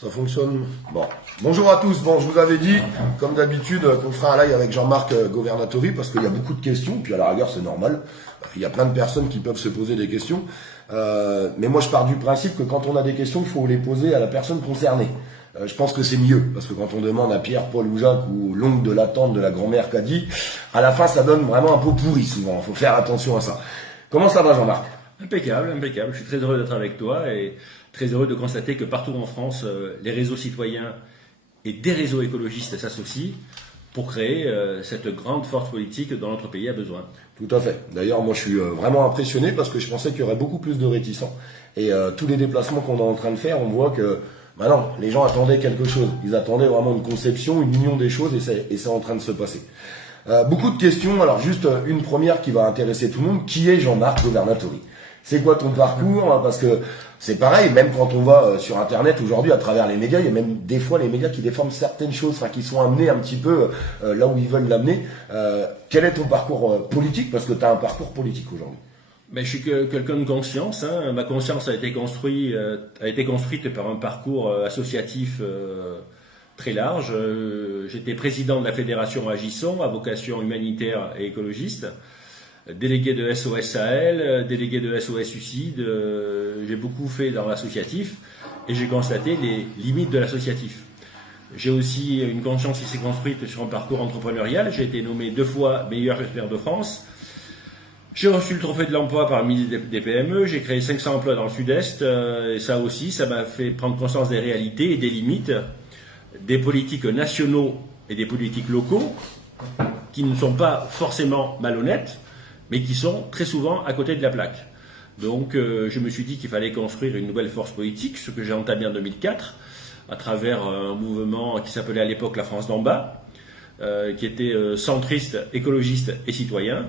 Ça fonctionne. Bon. Bonjour à tous. Bon, je vous avais dit, comme d'habitude, qu'on fera un live avec Jean-Marc Governatori parce qu'il y a beaucoup de questions. Puis à la rigueur, c'est normal. Il y a plein de personnes qui peuvent se poser des questions. Mais moi, je pars du principe que quand on a des questions, il faut les poser à la personne concernée. Je pense que c'est mieux parce que quand on demande à Pierre, Paul ou Jacques ou l'oncle de la tante de la grand-mère qu'a dit, à la fin, ça donne vraiment un pot pourri souvent. Il faut faire attention à ça. Comment ça va, Jean-Marc? Impeccable, impeccable. Je suis très heureux d'être avec toi et très heureux de constater que partout en France, les réseaux citoyens et des réseaux écologistes s'associent pour créer cette grande force politique dont notre pays a besoin. Tout à fait. D'ailleurs, moi, je suis vraiment impressionné parce que je pensais qu'il y aurait beaucoup plus de réticents. Et tous les déplacements qu'on est en train de faire, on voit que maintenant, les gens attendaient quelque chose. Ils attendaient vraiment une conception, une union des choses et c'est en train de se passer. Beaucoup de questions. Alors, juste une première qui va intéresser tout le monde. Qui est Jean-Marc Governatori? C'est quoi ton parcours? Parce que c'est pareil, même quand on va sur Internet aujourd'hui, à travers les médias, il y a même des fois les médias qui déforment certaines choses, enfin qui sont amenés un petit peu là où ils veulent l'amener. Quel est ton parcours politique? Parce que tu as un parcours politique aujourd'hui. Ben, je suis quelqu'un de conscience. Hein. Ma conscience a été construite par un parcours associatif très large. J'étais président de la fédération Agisson, à vocation humanitaire et écologiste. Délégué de SOS Sahel, délégué de SOS Suicide, j'ai beaucoup fait dans l'associatif et j'ai constaté les limites de l'associatif. J'ai aussi une conscience qui s'est construite sur un parcours entrepreneurial. J'ai été nommé 2 fois meilleur gestionnaire de France. J'ai reçu le trophée de l'emploi par le ministre des PME. J'ai créé 500 emplois dans le Sud-Est. Et ça aussi, ça m'a fait prendre conscience des réalités et des limites des politiques nationaux et des politiques locaux qui ne sont pas forcément malhonnêtes, mais qui sont très souvent à côté de la plaque. Donc je me suis dit qu'il fallait construire une nouvelle force politique, ce que j'ai entamé en 2004, à travers un mouvement qui s'appelait à l'époque la France d'en bas, qui était centriste, écologiste et citoyen.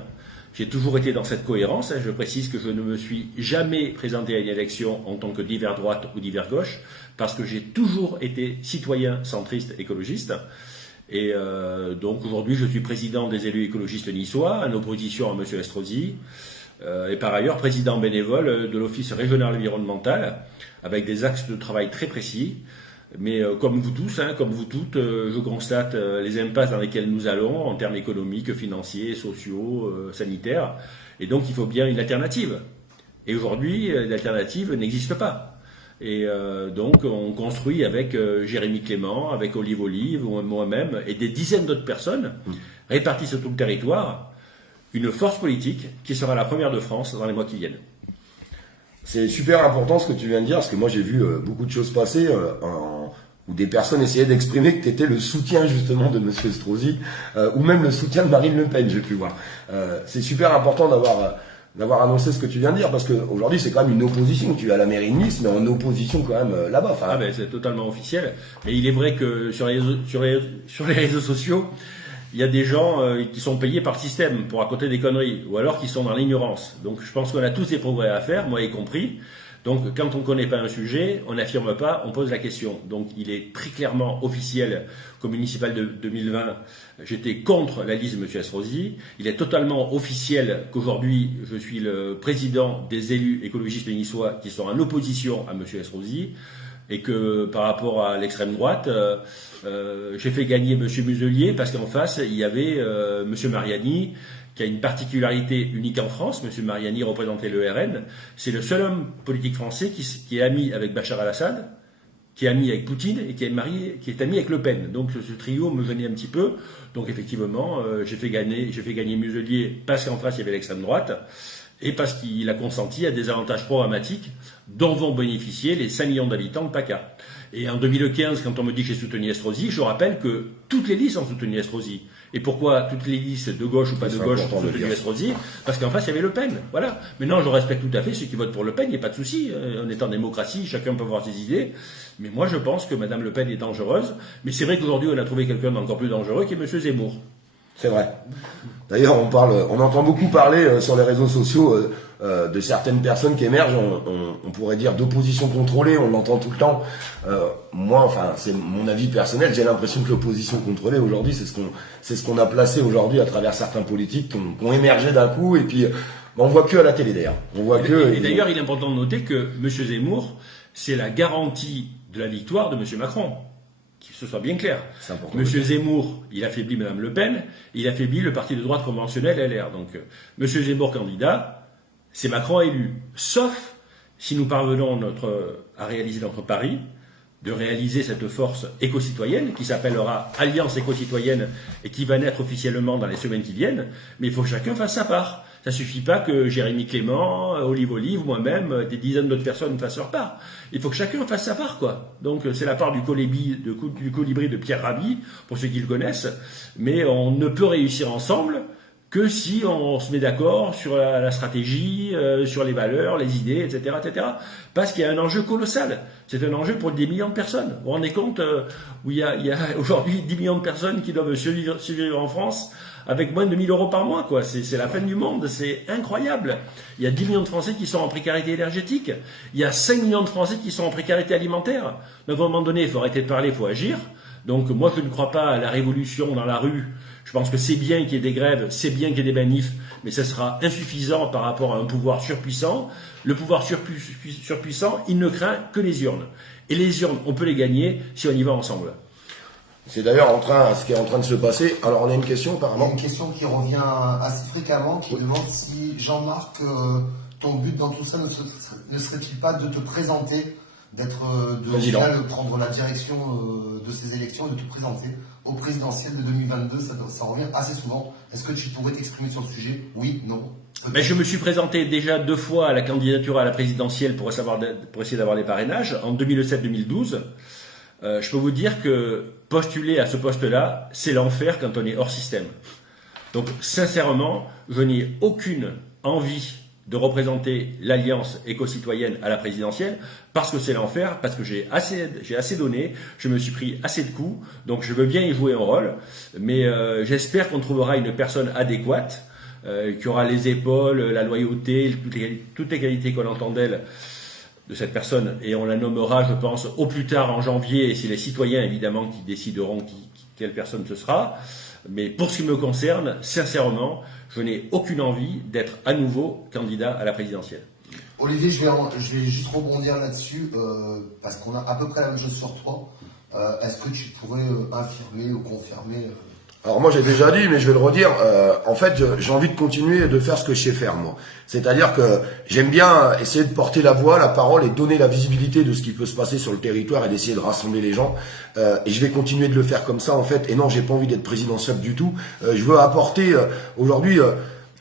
J'ai toujours été dans cette cohérence. Je précise que je ne me suis jamais présenté à une élection en tant que divers droite ou divers gauche, parce que j'ai toujours été citoyen, centriste, écologiste. Et donc aujourd'hui, je suis président des élus écologistes niçois, en opposition à M. Estrosi, et par ailleurs président bénévole de l'Office régional environnemental, avec des axes de travail très précis. Mais comme vous tous, comme vous toutes, je constate les impasses dans lesquelles nous allons, en termes économiques, financiers, sociaux, sanitaires. Et donc il faut bien une alternative. Et aujourd'hui, l'alternative n'existe pas. Et donc on construit avec Jérémy Clément, avec Olive Olive, moi-même et des dizaines d'autres personnes réparties sur tout le territoire, une force politique qui sera la première de France dans les mois qui viennent. C'est super important ce que tu viens de dire, parce que moi j'ai vu beaucoup de choses passer où des personnes essayaient d'exprimer que tu étais le soutien justement de M. Estrosi, ou même le soutien de Marine Le Pen, j'ai pu voir. C'est super important d'avoir annoncé ce que tu viens de dire, parce qu'aujourd'hui c'est quand même une opposition. Tu es à la mairie de Nice, mais en opposition quand même là-bas. Ah ben c'est totalement officiel. Et il est vrai que sur les réseaux sociaux, il y a des gens qui sont payés par le système pour raconter des conneries, ou alors qui sont dans l'ignorance. Donc je pense qu'on a tous des progrès à faire, moi y compris. Donc quand on ne connaît pas un sujet, on n'affirme pas, on pose la question. Donc il est très clairement officiel qu'au municipal de 2020, j'étais contre la liste de M. Estrosi. Il est totalement officiel qu'aujourd'hui, je suis le président des élus écologistes niçois qui sont en opposition à M. Estrosi. Et que par rapport à l'extrême droite, j'ai fait gagner M. Muselier parce qu'en face, il y avait M. Mariani, qui a une particularité unique en France. M. Mariani représentait le RN. C'est le seul homme politique français qui est ami avec Bachar al-Assad, qui est ami avec Poutine et qui est ami avec Le Pen. Donc ce trio me gênait un petit peu. Donc effectivement, j'ai fait gagner Muselier parce qu'en face, il y avait l'extrême droite. Et parce qu'il a consenti à des avantages programmatiques dont vont bénéficier les 5 millions d'habitants de PACA. Et en 2015, quand on me dit que j'ai soutenu Estrosi, je rappelle que toutes les listes ont soutenu Estrosi. Et pourquoi toutes les listes de gauche ou pas de gauche ont soutenu Estrosi? Parce qu'en face, il y avait Le Pen. Voilà. Maintenant, je respecte tout à fait ceux qui votent pour Le Pen, il n'y a pas de souci. On est en démocratie, chacun peut avoir ses idées. Mais moi, je pense que Mme Le Pen est dangereuse. Mais c'est vrai qu'aujourd'hui, on a trouvé quelqu'un d'encore plus dangereux qui est M. Zemmour. C'est vrai. D'ailleurs, on entend beaucoup parler sur les réseaux sociaux de certaines personnes qui émergent, on pourrait dire d'opposition contrôlée, on l'entend tout le temps. Moi, enfin, c'est mon avis personnel, j'ai l'impression que l'opposition contrôlée aujourd'hui, c'est ce qu'on a placé aujourd'hui à travers certains politiques qui ont émergé d'un coup, et puis on voit que à la télé d'ailleurs. Et d'ailleurs, il est important de noter que M. Zemmour, c'est la garantie de la victoire de M. Macron. Que ce soit bien clair. M. Zemmour, il affaiblit Mme Le Pen, il affaiblit le parti de droite conventionnel LR. Donc, M. Zemmour candidat, c'est Macron élu. Sauf si nous parvenons à réaliser notre pari, de réaliser cette force éco-citoyenne qui s'appellera Alliance éco-citoyenne et qui va naître officiellement dans les semaines qui viennent, mais il faut que chacun fasse sa part. Ça suffit pas que Jérémy Clément, Olive, moi-même, des dizaines d'autres personnes fassent leur part. Il faut que chacun fasse sa part, quoi. Donc c'est la part du colibri de Pierre Rabhi, pour ceux qui le connaissent, mais on ne peut réussir ensemble que si on se met d'accord sur la stratégie, sur les valeurs, les idées, etc., etc. Parce qu'il y a un enjeu colossal. C'est un enjeu pour des millions de personnes. Vous vous rendez compte où il y a aujourd'hui 10 millions de personnes qui doivent survivre en France avec moins de 1 000 euros par mois, quoi. C'est la fin du monde, c'est incroyable. Il y a 10 millions de Français qui sont en précarité énergétique. Il y a 5 millions de Français qui sont en précarité alimentaire. Donc à un moment donné, il faut arrêter de parler, il faut agir. Donc moi, je ne crois pas à la révolution dans la rue. Je pense que c'est bien qu'il y ait des grèves, c'est bien qu'il y ait des manifs, mais ça sera insuffisant par rapport à un pouvoir surpuissant. Le pouvoir surpuissant, il ne craint que les urnes. Et les urnes, on peut les gagner si on y va ensemble. C'est d'ailleurs ce qui est en train de se passer. Alors on a une question apparemment. Il y a une question qui revient assez fréquemment, qui demande si Jean-Marc, ton but dans tout ça ne serait-il pas de te présenter, de prendre la direction de ces élections et de te présenter au présidentiel de 2022, ça revient assez souvent. Est-ce que tu pourrais t'exprimer sur le sujet? Oui, non? Mais je me suis présenté déjà 2 fois à la candidature à la présidentielle pour essayer d'avoir les parrainages, en 2007-2012. Je peux vous dire que postuler à ce poste-là, c'est l'enfer quand on est hors système. Donc sincèrement, je n'ai aucune envie de représenter l'Alliance éco-citoyenne à la présidentielle, parce que c'est l'enfer, parce que j'ai assez donné, je me suis pris assez de coups, donc je veux bien y jouer un rôle, mais j'espère qu'on trouvera une personne adéquate, qui aura les épaules, la loyauté, toutes les qualités qu'on entend d'elle, de cette personne, et on la nommera, je pense, au plus tard en janvier, et c'est les citoyens évidemment qui décideront quelle personne ce sera. Mais pour ce qui me concerne, sincèrement, je n'ai aucune envie d'être à nouveau candidat à la présidentielle. Olivier, je vais juste rebondir là-dessus, parce qu'on a à peu près la même chose sur toi. Est-ce que tu pourrais affirmer ou confirmer Alors moi j'ai déjà dit, mais je vais le redire, en fait j'ai envie de continuer de faire ce que je sais faire moi. C'est-à-dire que j'aime bien essayer de porter la voix, la parole et donner la visibilité de ce qui peut se passer sur le territoire et d'essayer de rassembler les gens. Et je vais continuer de le faire comme ça en fait. Et non, j'ai pas envie d'être présidentiel du tout. Je veux apporter aujourd'hui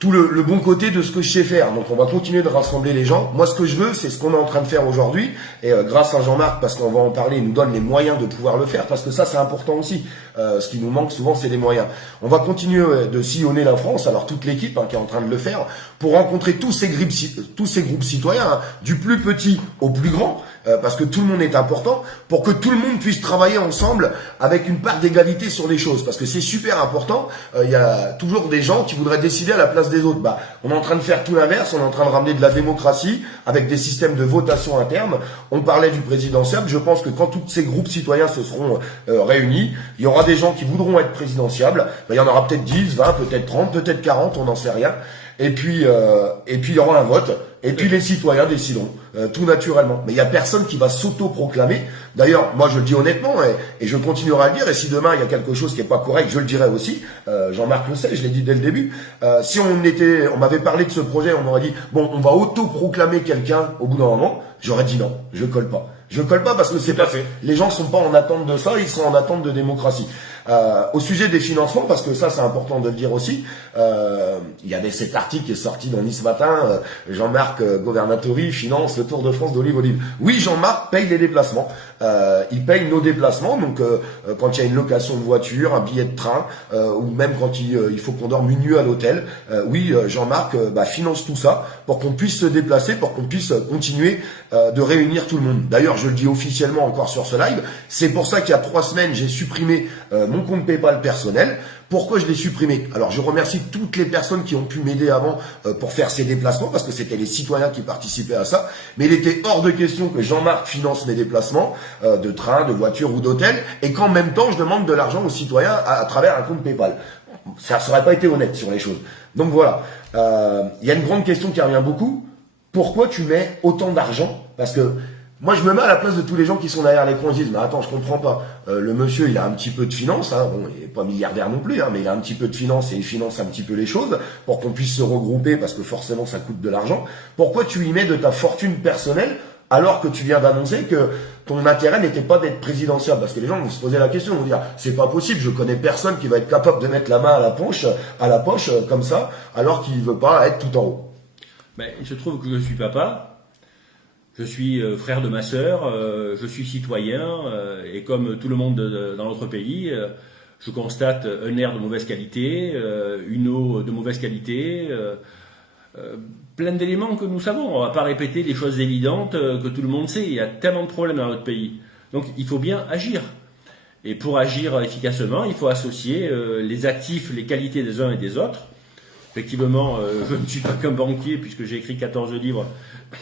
tout le bon côté de ce que je sais faire. Donc on va continuer de rassembler les gens. Moi ce que je veux, c'est ce qu'on est en train de faire aujourd'hui. Et grâce à Jean-Marc, parce qu'on va en parler, il nous donne les moyens de pouvoir le faire, parce que ça c'est important aussi. Ce qui nous manque souvent, c'est des moyens. On va continuer de sillonner la France, alors toute l'équipe qui est en train de le faire, pour rencontrer tous ces groupes citoyens, du plus petit au plus grand, parce que tout le monde est important, pour que tout le monde puisse travailler ensemble avec une part d'égalité sur les choses, parce que c'est super important. Il y a toujours des gens qui voudraient décider à la place des autres. On est en train de faire tout l'inverse, on est en train de ramener de la démocratie avec des systèmes de votation interne. On parlait du présidentiel, je pense que quand tous ces groupes citoyens se seront réunis, il y aura des gens qui voudront être présidentiables, il y en aura peut-être 10, 20, peut-être 30, peut-être 40, on n'en sait rien. Et puis il y aura un vote, et puis les citoyens décideront, tout naturellement. Mais il y a personne qui va s'auto-proclamer. D'ailleurs, moi je le dis honnêtement, et je continuerai à le dire, et si demain il y a quelque chose qui est pas correct, je le dirai aussi. Jean-Marc le sait, je l'ai dit dès le début. Si on m'avait parlé de ce projet, on m'aurait dit, bon, on va auto-proclamer quelqu'un au bout d'un moment, j'aurais dit non, je colle pas. Je colle pas parce que c'est pas fait. Les gens sont pas en attente de ça, ils sont en attente de démocratie. Au sujet des financements, parce que ça c'est important de le dire aussi, il y avait cet article qui est sorti dans Nice Matin, Jean-Marc Governatori finance le Tour de France d'Olive. Oui, Jean-Marc paye les déplacements, il paye nos déplacements, donc quand il y a une location de voiture, un billet de train, ou même quand il faut qu'on dorme une nuit à l'hôtel, oui, Jean-Marc finance tout ça pour qu'on puisse se déplacer, pour qu'on puisse continuer de réunir tout le monde. D'ailleurs, je le dis officiellement encore sur ce live, c'est pour ça qu'il y a 3 semaines, j'ai supprimé mon compte PayPal personnel. Pourquoi je l'ai supprimé? Alors, je remercie toutes les personnes qui ont pu m'aider avant pour faire ces déplacements, parce que c'était les citoyens qui participaient à ça. Mais il était hors de question que Jean-Marc finance mes déplacements de train, de voiture ou d'hôtel, et qu'en même temps, je demande de l'argent aux citoyens à travers un compte PayPal. Ça n'aurait pas été honnête sur les choses. Donc voilà. Il y a une grande question qui revient beaucoup. Pourquoi tu mets autant d'argent? Parce que Moi, je me mets à la place de tous les gens qui sont derrière l'écran. Ils disent, mais attends, je comprends pas. Le monsieur, il a un petit peu de finance. Hein. Bon, il est pas milliardaire non plus, hein, mais il a un petit peu de finance et il finance un petit peu les choses pour qu'on puisse se regrouper parce que forcément, ça coûte de l'argent. Pourquoi tu y mets de ta fortune personnelle alors que tu viens d'annoncer que ton intérêt n'était pas d'être présidentiel? Parce que les gens vont se poser la question, vont dire, c'est pas possible, je connais personne qui va être capable de mettre la main à la poche, comme ça, alors qu'il veut pas être tout en haut. Ben, il se trouve que je suis papa. Je suis frère de ma sœur, je suis citoyen, et comme tout le monde dans notre pays, je constate un air de mauvaise qualité, une eau de mauvaise qualité, plein d'éléments que nous savons. On ne va pas répéter les choses évidentes que tout le monde sait. Il y a tellement de problèmes dans notre pays. Donc il faut bien agir. Et pour agir efficacement, il faut associer les actifs, les qualités des uns et des autres. Effectivement, je ne suis pas qu'un banquier puisque j'ai écrit 14 livres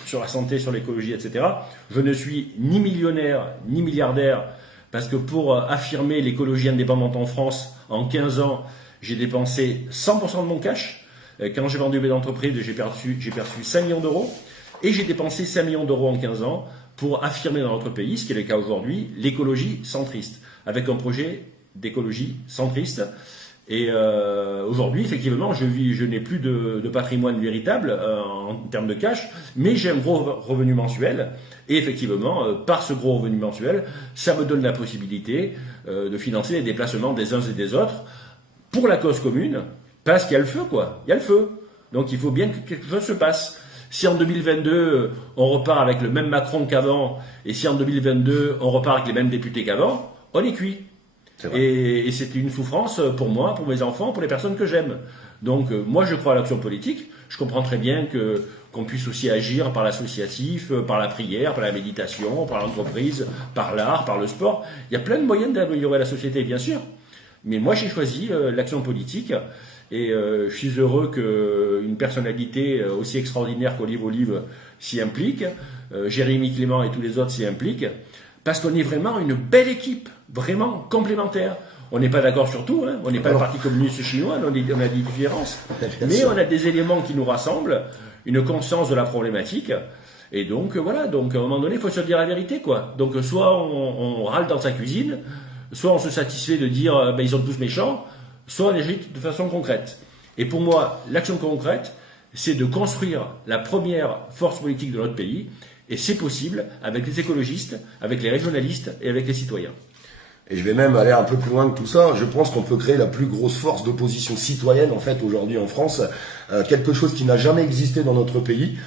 sur la santé, sur l'écologie, etc. Je ne suis ni millionnaire, ni milliardaire parce que pour affirmer l'écologie indépendante en France, en 15 ans, j'ai dépensé 100% de mon cash. Quand j'ai vendu mes entreprises, j'ai perçu 5 millions d'euros et j'ai dépensé 5 millions d'euros en 15 ans pour affirmer dans notre pays, ce qui est le cas aujourd'hui, l'écologie centriste, avec un projet d'écologie centriste. Et aujourd'hui, effectivement, je n'ai plus de patrimoine véritable en termes de cash, mais j'ai un gros revenu mensuel. Et effectivement, par ce gros revenu mensuel, ça me donne la possibilité de financer les déplacements des uns et des autres pour la cause commune, parce qu'il y a le feu, quoi. Il y a le feu. Donc il faut bien que quelque chose se passe. Si en 2022, on repart avec le même Macron qu'avant, et si en 2022, on repart avec les mêmes députés qu'avant, on est cuit. Et c'est une souffrance pour moi, pour mes enfants, pour les personnes que j'aime. Donc moi je crois à l'action politique. Je comprends très bien qu'on puisse aussi agir par l'associatif, par la prière, par la méditation, par l'entreprise, par l'art, par le sport. Il y a plein de moyens d'améliorer la société, bien sûr. Mais moi j'ai choisi l'action politique et je suis heureux qu'une personnalité aussi extraordinaire qu'Olive Olive s'y implique, Jérémy Clément et tous les autres s'y impliquent. Parce qu'on est vraiment une belle équipe, vraiment complémentaire. On n'est pas d'accord sur tout, hein. On n'est pas le Parti communiste chinois, on a des différences. Mais on a des éléments qui nous rassemblent, une conscience de la problématique. Et donc voilà, donc à un moment donné, il faut se dire la vérité, quoi. Donc soit on râle dans sa cuisine, soit on se satisfait de dire ils sont tous méchants, soit on agit de façon concrète. Et pour moi, l'action concrète, c'est de construire la première force politique de notre pays. Et c'est possible avec les écologistes, avec les régionalistes et avec les citoyens. Et je vais même aller un peu plus loin que tout ça. Je pense qu'on peut créer la plus grosse force d'opposition citoyenne en fait aujourd'hui en France. Quelque chose qui n'a jamais existé dans notre pays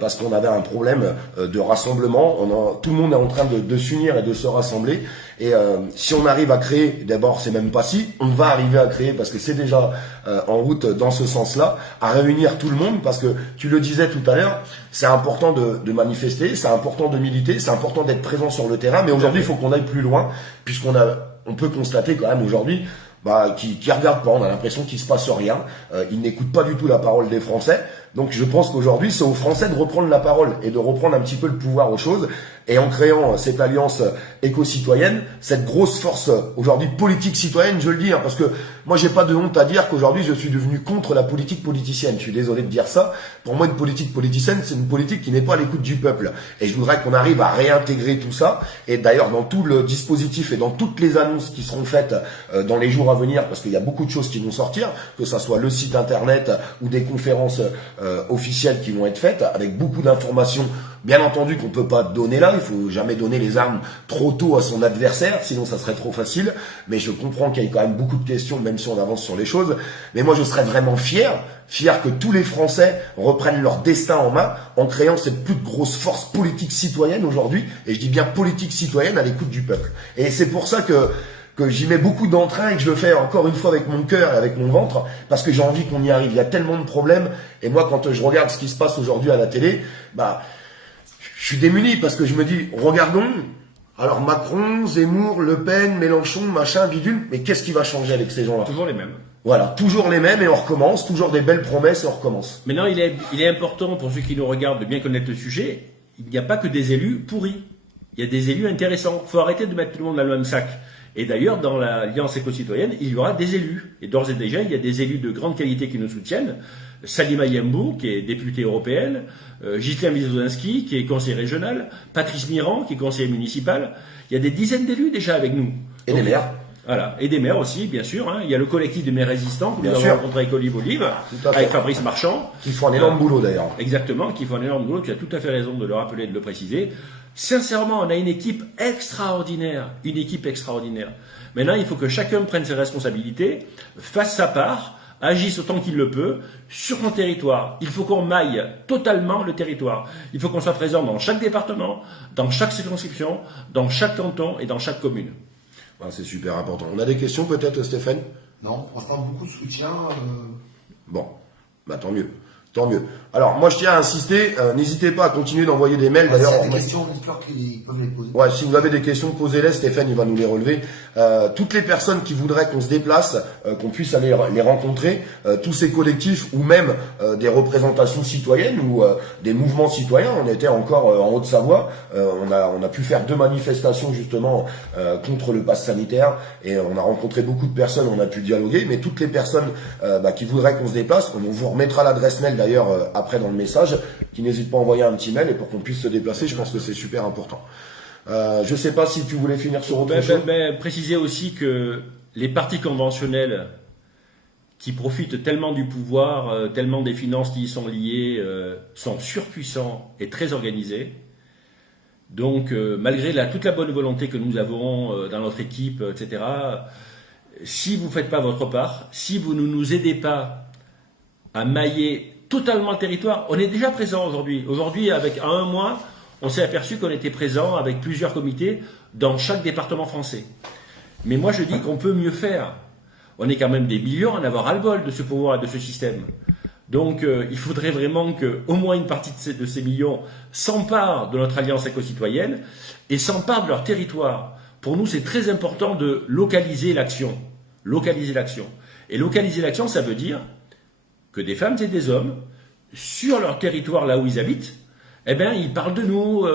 parce qu'on avait un problème de rassemblement. Tout le monde est en train de s'unir et de se rassembler. Et si on arrive à créer, d'abord c'est même pas si, on va arriver à créer parce que c'est déjà en route dans ce sens-là, à réunir tout le monde parce que tu le disais tout à l'heure, c'est important de manifester, c'est important de militer, c'est important d'être présent sur le terrain. Mais aujourd'hui il faut qu'on aille plus loin puisqu'on peut constater quand même aujourd'hui qui regardent pas, on a l'impression qu'il se passe rien, ils n'écoutent pas du tout la parole des Français. Donc je pense qu'aujourd'hui c'est aux Français de reprendre la parole et de reprendre un petit peu le pouvoir aux choses. Et en créant cette alliance éco-citoyenne, cette grosse force aujourd'hui politique citoyenne, je le dis, parce que moi j'ai pas de honte à dire qu'aujourd'hui je suis devenu contre la politique politicienne. Je suis désolé de dire ça. Pour moi une politique politicienne, c'est une politique qui n'est pas à l'écoute du peuple. Et je voudrais qu'on arrive à réintégrer tout ça. Et d'ailleurs dans tout le dispositif et dans toutes les annonces qui seront faites dans les jours à venir, parce qu'il y a beaucoup de choses qui vont sortir, que ça soit le site internet ou des conférences officielles qui vont être faites, avec beaucoup d'informations. Bien entendu qu'on peut pas donner là, il faut jamais donner les armes trop tôt à son adversaire, sinon ça serait trop facile. Mais je comprends qu'il y ait quand même beaucoup de questions, même si on avance sur les choses. Mais moi je serais vraiment fier que tous les Français reprennent leur destin en main en créant cette plus grosse force politique citoyenne aujourd'hui. Et je dis bien politique citoyenne à l'écoute du peuple. Et c'est pour ça que j'y mets beaucoup d'entrain et que je le fais encore une fois avec mon cœur et avec mon ventre, parce que j'ai envie qu'on y arrive. Il y a tellement de problèmes. Et moi quand je regarde ce qui se passe aujourd'hui à la télé, je suis démuni parce que je me dis, regardons, alors Macron, Zemmour, Le Pen, Mélenchon, machin, bidule, mais qu'est-ce qui va changer avec ces gens-là? Toujours les mêmes. Voilà, toujours les mêmes et on recommence, toujours des belles promesses et on recommence. Maintenant, il est important pour ceux qui nous regardent de bien connaître le sujet, il n'y a pas que des élus pourris, il y a des élus intéressants. Il faut arrêter de mettre tout le monde dans le même sac. Et d'ailleurs, dans l'Alliance éco-citoyenne, il y aura des élus. Et d'ores et déjà, il y a des élus de grande qualité qui nous soutiennent. Salima Yembou, qui est députée européenne, Ghislain Wiesolowski, qui est conseiller régional, Patrice Mirand, qui est conseiller municipal. Il y a des dizaines d'élus déjà avec nous. Et des maires. Voilà, et des maires aussi, bien sûr. Hein. Il y a le collectif des maires résistants que nous avons rencontré avec Olive Olive, avec Fabrice Marchand. Qui font un énorme boulot d'ailleurs. Exactement, qui font un énorme boulot. Tu as tout à fait raison de le rappeler et de le préciser. Sincèrement, on a une équipe extraordinaire. Une équipe extraordinaire. Maintenant, il faut que chacun prenne ses responsabilités, fasse sa part, agisse autant qu'il le peut sur son territoire. Il faut qu'on maille totalement le territoire. Il faut qu'on soit présent dans chaque département, dans chaque circonscription, dans chaque canton et dans chaque commune. C'est super important. On a des questions peut-être, Stéphane? Non, pour l'instant, beaucoup de soutien. Bon, tant mieux. Tant mieux. Alors, moi, je tiens à insister, n'hésitez pas à continuer d'envoyer des mails. D'ailleurs, s'il y a des questions, dites-leur qu'ils peuvent les poser. Ouais, si vous avez des questions, posez-les. Stéphane, il va nous les relever. Toutes les personnes qui voudraient qu'on se déplace, qu'on puisse aller les rencontrer, tous ces collectifs ou même des représentations citoyennes ou des mouvements citoyens. On était encore en Haute-Savoie. On a pu faire 2 manifestations justement contre le pass sanitaire et on a rencontré beaucoup de personnes. On a pu dialoguer. Mais toutes les personnes qui voudraient qu'on se déplace, on vous remettra l'adresse mail d'ailleurs après dans le message, qui n'hésite pas à envoyer un petit mail et pour qu'on puisse se déplacer, je pense que c'est super important. Je sais pas si tu voulais finir sur autre chose. Préciser aussi que les partis conventionnels qui profitent tellement du pouvoir, tellement des finances qui y sont liées, sont surpuissants et très organisés. Donc, malgré toute la bonne volonté que nous avons dans notre équipe, etc., si vous ne faites pas votre part, si vous ne nous aidez pas à mailler totalement le territoire, on est déjà présent aujourd'hui. Aujourd'hui, avec un mois, on s'est aperçu qu'on était présent avec plusieurs comités dans chaque département français. Mais moi, je dis qu'on peut mieux faire. On est quand même des millions à en avoir ras-le-bol de ce pouvoir et de ce système. Donc, il faudrait vraiment qu'au moins une partie de ces millions s'emparent de notre alliance éco-citoyenne et s'emparent de leur territoire. Pour nous, c'est très important de localiser l'action. Localiser l'action. Et localiser l'action, ça veut dire que des femmes et des hommes, sur leur territoire là où ils habitent, ils parlent de nous,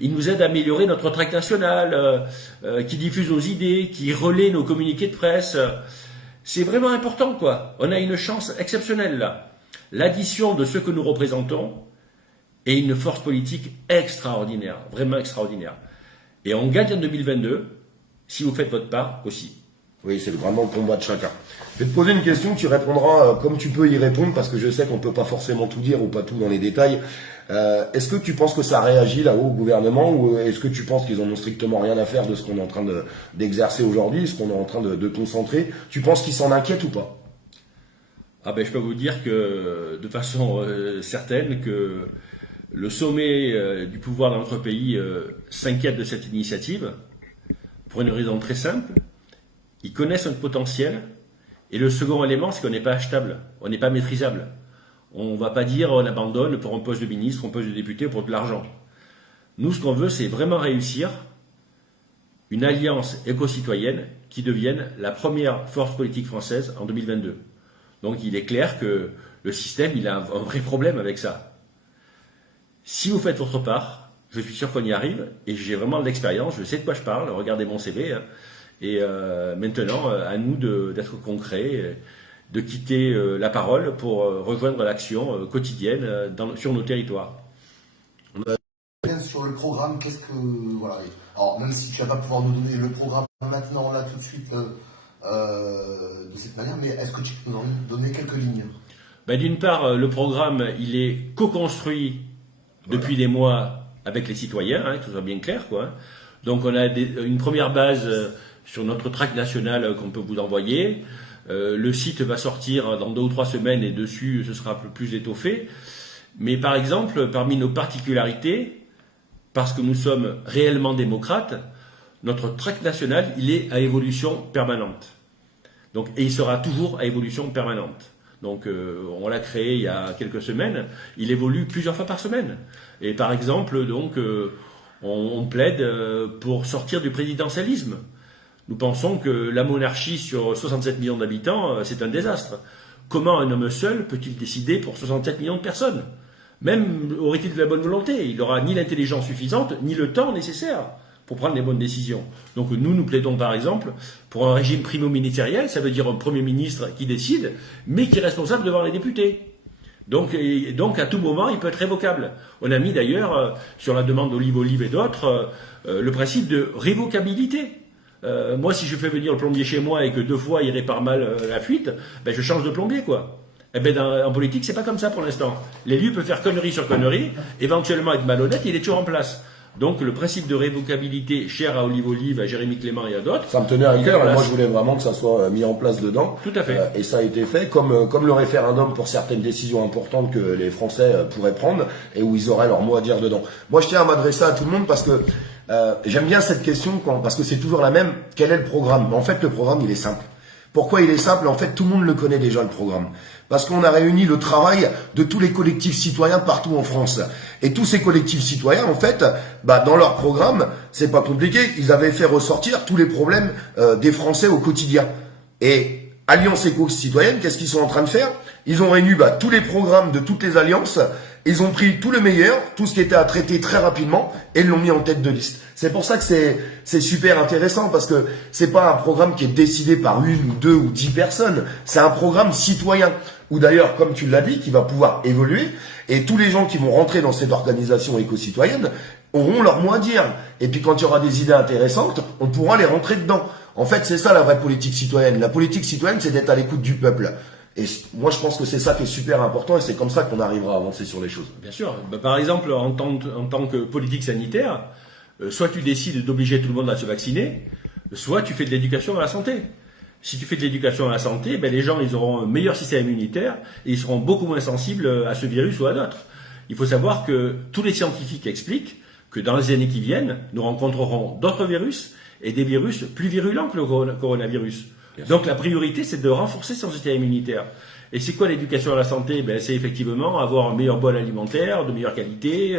ils nous aident à améliorer notre tract national, qui diffusent nos idées, qui relaient nos communiqués de presse. C'est vraiment important, quoi. On a une chance exceptionnelle là. L'addition de ce que nous représentons est une force politique extraordinaire, vraiment extraordinaire. Et on gagne en 2022, si vous faites votre part aussi. Oui, c'est vraiment le combat de chacun. Je vais te poser une question, tu répondras comme tu peux y répondre, parce que je sais qu'on ne peut pas forcément tout dire ou pas tout dans les détails. Est-ce que tu penses que ça réagit là-haut au gouvernement, ou est-ce que tu penses qu'ils en ont strictement rien à faire de ce qu'on est en train d'exercer aujourd'hui, ce qu'on est en train de concentrer? Tu penses qu'ils s'en inquiètent ou pas? Je peux vous dire que de façon certaine que le sommet du pouvoir dans notre pays s'inquiète de cette initiative pour une raison très simple. Ils connaissent notre potentiel. Et le second élément, c'est qu'on n'est pas achetable, on n'est pas maîtrisable. On ne va pas dire on abandonne pour un poste de ministre, un poste de député ou pour de l'argent. Nous, ce qu'on veut, c'est vraiment réussir une alliance éco-citoyenne qui devienne la première force politique française en 2022. Donc il est clair que le système, il a un vrai problème avec ça. Si vous faites votre part, je suis sûr qu'on y arrive, et j'ai vraiment de l'expérience, je sais de quoi je parle, regardez mon CV, hein. Et maintenant, à nous d'être concrets, de quitter la parole pour rejoindre l'action quotidienne sur nos territoires. Sur le programme, qu'est-ce que... Voilà. Alors, même si tu ne vas pas pouvoir nous donner le programme maintenant, là, tout de suite, de cette manière, mais est-ce que tu peux nous donner quelques lignes? D'une part, le programme, il est co-construit depuis des mois avec les citoyens, que ce soit bien clair, quoi. Donc, on a une première base... sur notre tract national qu'on peut vous envoyer. Le site va sortir dans 2 ou 3 semaines et dessus, ce sera un peu plus étoffé. Mais par exemple, parmi nos particularités, parce que nous sommes réellement démocrates, notre tract national, il est à évolution permanente. Donc, et il sera toujours à évolution permanente. Donc, on l'a créé il y a quelques semaines. Il évolue plusieurs fois par semaine. Et par exemple, donc, on plaide pour sortir du présidentialisme. Nous pensons que la monarchie sur 67 millions d'habitants, c'est un désastre. Comment un homme seul peut-il décider pour 67 millions de personnes? Même aurait-il de la bonne volonté, il n'aura ni l'intelligence suffisante, ni le temps nécessaire pour prendre les bonnes décisions. Donc nous plaidons par exemple pour un régime primo-ministériel, ça veut dire un Premier ministre qui décide, mais qui est responsable devant les députés. Donc à tout moment, il peut être révocable. On a mis d'ailleurs, sur la demande d'Olive et d'autres, le principe de révocabilité. Moi, si je fais venir le plombier chez moi et que 2 fois il répare mal la fuite, ben je change de plombier, quoi. Eh ben en politique, c'est pas comme ça pour l'instant. L'élu peut faire connerie sur connerie, éventuellement être malhonnête, il est toujours en place. Donc le principe de révocabilité cher à Olive, à Jérémy Clément et à d'autres. Ça me tenait à cœur, et moi je voulais vraiment que ça soit mis en place dedans. Tout à fait. Et ça a été fait, comme le référendum pour certaines décisions importantes que les Français pourraient prendre et où ils auraient leur mot à dire dedans. Moi je tiens à m'adresser à tout le monde parce que j'aime bien cette question parce que c'est toujours la même. Quel est le programme? En fait, le programme il est simple. Pourquoi il est simple? En fait, tout le monde le connaît déjà, le programme. Parce qu'on a réuni le travail de tous les collectifs citoyens partout en France. Et tous ces collectifs citoyens, en fait, dans leur programme, c'est pas compliqué, ils avaient fait ressortir tous les problèmes des Français au quotidien. Et Alliance éco-citoyenne, qu'est-ce qu'ils sont en train de faire? Ils ont réuni tous les programmes de toutes les alliances, ils ont pris tout le meilleur, tout ce qui était à traiter très rapidement, et ils l'ont mis en tête de liste. C'est pour ça que c'est super intéressant, parce que c'est pas un programme qui est décidé par 1 ou 2 ou 10 personnes, c'est un programme citoyen, ou d'ailleurs, comme tu l'as dit, qui va pouvoir évoluer, et tous les gens qui vont rentrer dans cette organisation éco-citoyenne auront leur mot à dire. Et puis quand il y aura des idées intéressantes, on pourra les rentrer dedans. En fait, c'est ça la vraie politique citoyenne. La politique citoyenne, c'est d'être à l'écoute du peuple. Et moi, je pense que c'est ça qui est super important et c'est comme ça qu'on arrivera à avancer sur les choses. Bien sûr. Par exemple, en tant que politique sanitaire, soit tu décides d'obliger tout le monde à se vacciner, soit tu fais de l'éducation à la santé. Si tu fais de l'éducation à la santé, les gens ils auront un meilleur système immunitaire et ils seront beaucoup moins sensibles à ce virus ou à d'autres. Il faut savoir que tous les scientifiques expliquent que dans les années qui viennent, nous rencontrerons d'autres virus et des virus plus virulents que le coronavirus. Donc la priorité, c'est de renforcer son système immunitaire. Et c'est quoi l'éducation à la santé? C'est effectivement avoir un meilleur bol alimentaire, de meilleure qualité,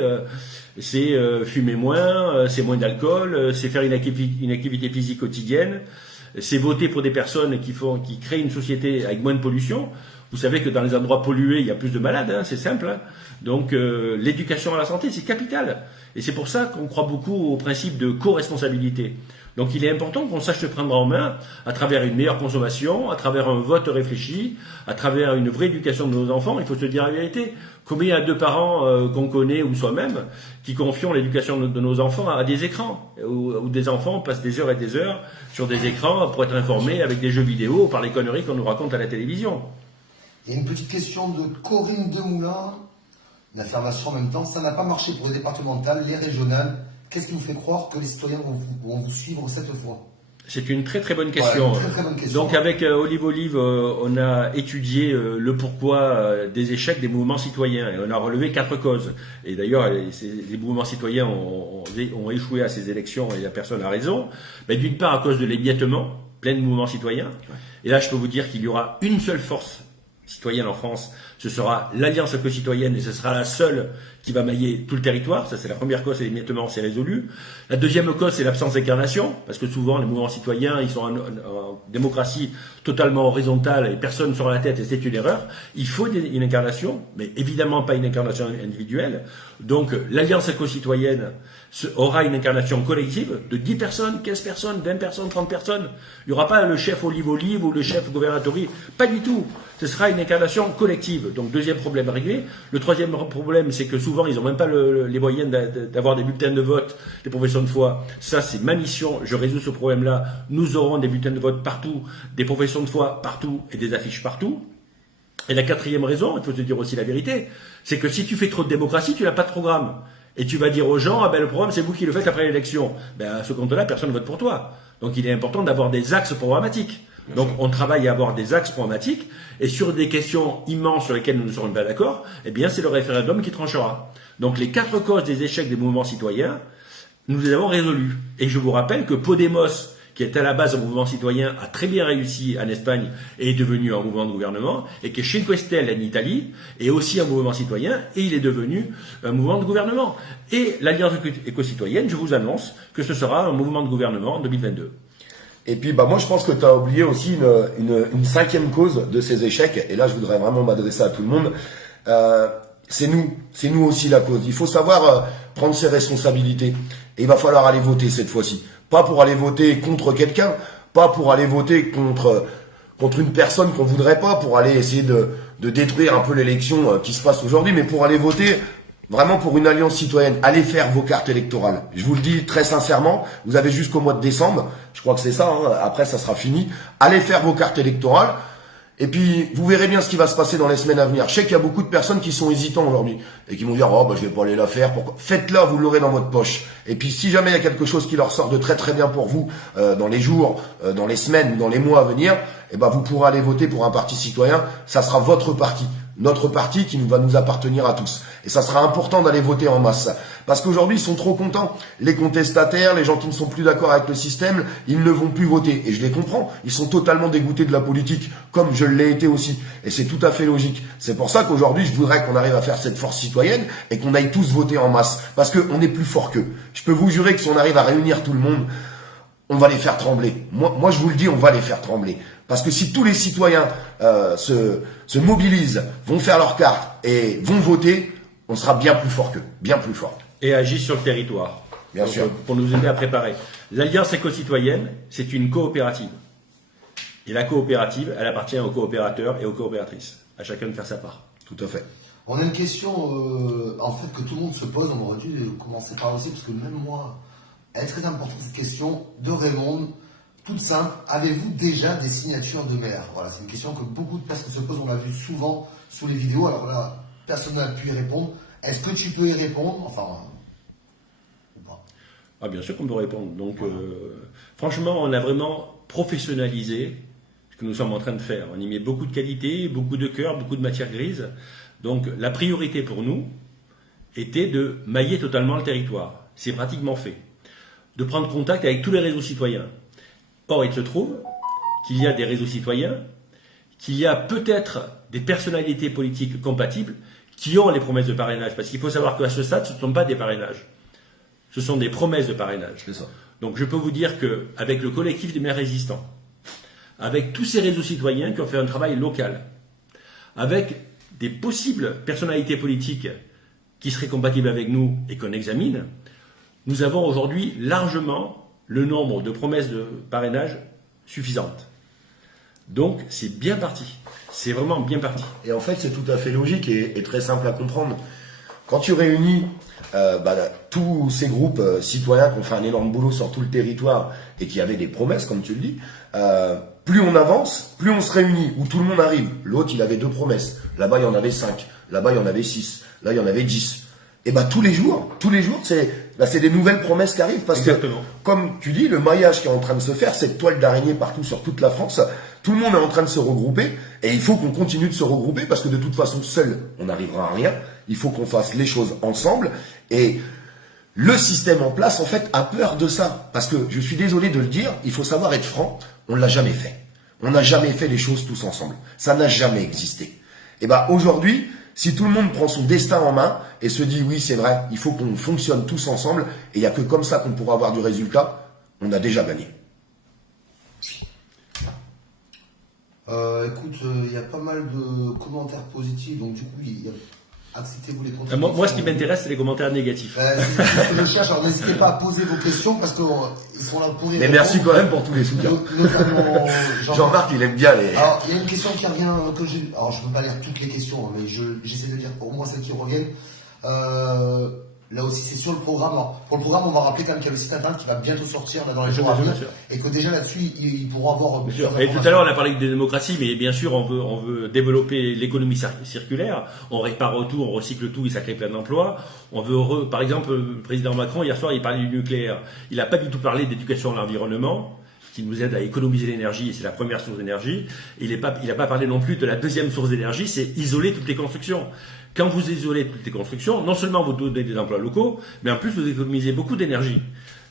c'est fumer moins, c'est moins d'alcool, c'est faire une activité physique quotidienne, c'est voter pour des personnes qui créent une société avec moins de pollution. Vous savez que dans les endroits pollués, il y a plus de malades, c'est simple. Donc l'éducation à la santé, c'est capital. Et c'est pour ça qu'on croit beaucoup au principe de co-responsabilité. Donc il est important qu'on sache se prendre en main à travers une meilleure consommation, à travers un vote réfléchi, à travers une vraie éducation de nos enfants. Il faut se dire la vérité. Combien il y a de parents qu'on connaît ou soi-même qui confions l'éducation de nos enfants à des écrans, où des enfants passent des heures et des heures sur des écrans pour être informés avec des jeux vidéo par les conneries qu'on nous raconte à la télévision. Il y a une petite question de Corinne Demoulin, une affirmation en même temps. Ça n'a pas marché pour les départementales, les régionales. Qu'est-ce qui nous fait croire que les citoyens vont vous suivre cette fois? C'est une très très bonne question. Très bonne question. Donc avec Olive, on a étudié le pourquoi des échecs des mouvements citoyens et on a relevé 4 causes. Et d'ailleurs, les mouvements citoyens ont échoué à ces élections et la personne a raison. Mais d'une part à cause de l'émiettement, plein de mouvements citoyens. Et là, je peux vous dire qu'il y aura une seule force citoyenne en France, ce sera l'Alliance éco-citoyenne et ce sera la seule qui va mailler tout le territoire. Ça, c'est la première cause, c'est l'émiettement, c'est résolu. La deuxième cause, c'est l'absence d'incarnation, parce que souvent, les mouvements citoyens, ils sont en démocratie totalement horizontale et personne sur la tête et c'est une erreur. Il faut une incarnation, mais évidemment pas une incarnation individuelle. Donc, l'Alliance éco-citoyenne aura une incarnation collective de 10 personnes, 15 personnes, 20 personnes, 30 personnes. Il n'y aura pas le chef Olive ou le chef gouvernatori. Pas du tout. Ce sera une incarnation collective. Donc, deuxième problème réglé. Le troisième problème, c'est que souvent, ils n'ont même pas les moyens d'avoir des bulletins de vote, des professions de foi. Ça, c'est ma mission. Je résous ce problème-là. Nous aurons des bulletins de vote partout, des professions de foi partout et des affiches partout. Et la quatrième raison, il faut te dire aussi la vérité, c'est que si tu fais trop de démocratie, tu n'as pas de programme. Et tu vas dire aux gens, le programme, c'est vous qui le faites après l'élection. À ce compte-là, personne ne vote pour toi. Donc, il est important d'avoir des axes programmatiques. Donc, on travaille à avoir des axes programmatiques. Et sur des questions immenses sur lesquelles nous ne serons pas d'accord, c'est le référendum qui tranchera. Donc, les 4 causes des échecs des mouvements citoyens, nous les avons résolues. Et je vous rappelle que Podemos, qui est à la base un mouvement citoyen, a très bien réussi en Espagne et est devenu un mouvement de gouvernement, et que Cinque Stelle en Italie est aussi un mouvement citoyen et il est devenu un mouvement de gouvernement. Et l'Alliance éco-citoyenne, je vous annonce que ce sera un mouvement de gouvernement en 2022. Et puis moi je pense que tu as oublié aussi une 5e cause de ces échecs, et là je voudrais vraiment m'adresser à tout le monde. C'est nous aussi la cause. Il faut savoir prendre ses responsabilités. Et il va falloir aller voter cette fois-ci. Pas pour aller voter contre quelqu'un, pas pour aller voter contre une personne qu'on voudrait pas, pour aller essayer de détruire un peu l'élection qui se passe aujourd'hui, mais pour aller voter vraiment pour une alliance citoyenne. Allez faire vos cartes électorales. Je vous le dis très sincèrement, vous avez jusqu'au mois de décembre, je crois que c'est ça, hein, après ça sera fini. Allez faire vos cartes électorales. Et puis, vous verrez bien ce qui va se passer dans les semaines à venir. Je sais qu'il y a beaucoup de personnes qui sont hésitants aujourd'hui et qui vont dire « Oh, bah, je vais pas aller la faire. » Pourquoi ? Faites-la, vous l'aurez dans votre poche. Et puis, si jamais il y a quelque chose qui leur sort de très très bien pour vous dans les jours, dans les semaines, dans les mois à venir, eh ben, vous pourrez aller voter pour un parti citoyen. Ça sera votre parti. Notre parti qui va nous appartenir à tous. Et ça sera important d'aller voter en masse. Parce qu'aujourd'hui, ils sont trop contents. Les contestataires, les gens qui ne sont plus d'accord avec le système, ils ne vont plus voter. Et je les comprends. Ils sont totalement dégoûtés de la politique, comme je l'ai été aussi. Et c'est tout à fait logique. C'est pour ça qu'aujourd'hui, je voudrais qu'on arrive à faire cette force citoyenne et qu'on aille tous voter en masse. Parce qu'on est plus fort qu'eux. Je peux vous jurer que si on arrive à réunir tout le monde, on va les faire trembler. Moi, je vous le dis, on va les faire trembler. Parce que si tous les citoyens se mobilisent, vont faire leur carte et vont voter, on sera bien plus fort qu'eux, bien plus fort. Et agissent sur le territoire. Bien sûr. Pour nous aider à préparer. L'Alliance éco-citoyenne, c'est une coopérative. Et la coopérative, elle appartient aux coopérateurs et aux coopératrices. À chacun de faire sa part. Tout à fait. On a une question en fait que tout le monde se pose, on aurait dû commencer par aussi, parce que même moi, elle est très importante cette question de Raymond. Toute simple, avez-vous déjà des signatures de maire? Voilà, c'est une question que beaucoup de personnes se posent, on l'a vu souvent sous les vidéos, alors là, personne n'a pu y répondre. Est-ce que tu peux y répondre? Enfin, ou pas? Ah, bien sûr qu'on peut répondre. Donc, franchement, on a vraiment professionnalisé ce que nous sommes en train de faire. On y met beaucoup de qualité, beaucoup de cœur, beaucoup de matière grise. Donc, la priorité pour nous était de mailler totalement le territoire. C'est pratiquement fait. De prendre contact avec tous les réseaux citoyens. Or, il se trouve qu'il y a des réseaux citoyens, qu'il y a peut-être des personnalités politiques compatibles qui ont les promesses de parrainage. Parce qu'il faut savoir qu'à ce stade, ce ne sont pas des parrainages. Ce sont des promesses de parrainage. C'est ça. Donc, je peux vous dire qu'avec le collectif des maires résistants, avec tous ces réseaux citoyens qui ont fait un travail local, avec des possibles personnalités politiques qui seraient compatibles avec nous et qu'on examine, nous avons aujourd'hui largement le nombre de promesses de parrainage suffisantes. Donc, c'est bien parti. C'est vraiment bien parti. Et en fait, c'est tout à fait logique et très simple à comprendre. Quand tu réunis tous ces groupes citoyens qui ont fait un énorme boulot sur tout le territoire et qui avaient des promesses, comme tu le dis, plus on avance, plus on se réunit, où tout le monde arrive. L'autre, il avait 2 promesses. Là-bas, il y en avait 5. Là-bas, il y en avait 6. Là, il y en avait 10. Et tous les jours, c'est des nouvelles promesses qui arrivent parce Exactement. que, comme tu dis, le maillage qui est en train de se faire, cette toile d'araignée partout sur toute la France, tout le monde est en train de se regrouper et il faut qu'on continue de se regrouper parce que de toute façon, seul, on n'arrivera à rien. Il faut qu'on fasse les choses ensemble et le système en place, en fait, a peur de ça. Parce que, je suis désolé de le dire, il faut savoir être franc, on ne l'a jamais fait. On n'a jamais fait les choses tous ensemble. Ça n'a jamais existé. Et aujourd'hui, si tout le monde prend son destin en main et se dit oui c'est vrai, il faut qu'on fonctionne tous ensemble et il n'y a que comme ça qu'on pourra avoir du résultat, on a déjà gagné. Écoute, il y a pas mal de commentaires positifs, donc du coup, acceptez-vous les commentaires. Moi, ce qui m'intéresse, c'est les commentaires négatifs. C'est ce que je cherche, alors n'hésitez pas à poser vos questions parce qu'ils sont là pour y Mais répondre. merci quand même pour tous les soutiens. Notamment Jean-Marc, il aime bien les... Alors, il y a une question qui revient, alors je ne peux pas lire toutes les questions, mais j'essaie de lire au moins celles qui reviennent. Là aussi, c'est sur le programme. Alors, pour le programme, on va rappeler quand même qu'il y a le site internet qui va bientôt sortir là, dans les jours à venir. Et que déjà là-dessus, ils pourront avoir plusieurs Et tout à l'heure, on a parlé de démocratie, mais bien sûr, on veut développer l'économie circulaire. On répare tout, on recycle tout et ça crée plein d'emplois. On veut, par exemple, le président Macron, hier soir, il parlait du nucléaire. Il n'a pas du tout parlé d'éducation à l'environnement, qui nous aide à économiser l'énergie, et c'est la première source d'énergie. Il n'a pas parlé non plus de la deuxième source d'énergie, c'est isoler toutes les constructions. Quand vous isolez toutes les constructions, non seulement vous donnez des emplois locaux, mais en plus vous économisez beaucoup d'énergie.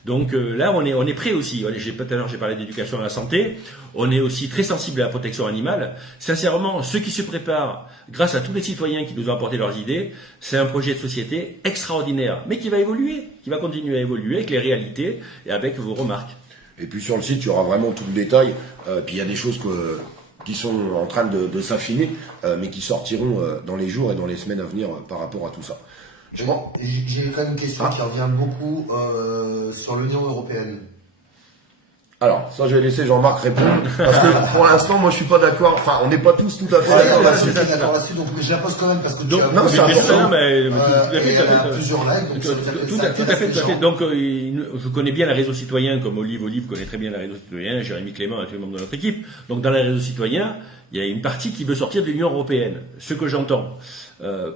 Donc là, on est prêt aussi. Tout à l'heure, j'ai parlé d'éducation à la santé. On est aussi très sensible à la protection animale. Sincèrement, ceux qui se préparent, grâce à tous les citoyens qui nous ont apporté leurs idées, c'est un projet de société extraordinaire, mais qui va évoluer, qui va continuer à évoluer avec les réalités et avec vos remarques. Et puis sur le site, il y aura vraiment tout le détail. Puis il y a des choses qui sont en train de s'affiner, mais qui sortiront dans les jours et dans les semaines à venir par rapport à tout ça. Je pense. J'ai quand même une question qui revient beaucoup sur l'Union européenne. Alors, ça, je vais laisser Jean-Marc répondre, parce que pour l'instant, moi, je suis pas d'accord. Enfin, on n'est pas tous tout à fait d'accord là-dessus. Je suis d'accord là-dessus, donc je la pose quand même parce que donc, non, c'est important. Il y a plusieurs likes. Tout à fait. Donc, je connais bien les réseaux citoyens, comme Olive connaît très bien les réseaux citoyens, Jérémy Clément est tout le membre de notre équipe. Donc, dans les réseaux citoyens, il y a une partie qui veut sortir de l'Union européenne. Ce que j'entends.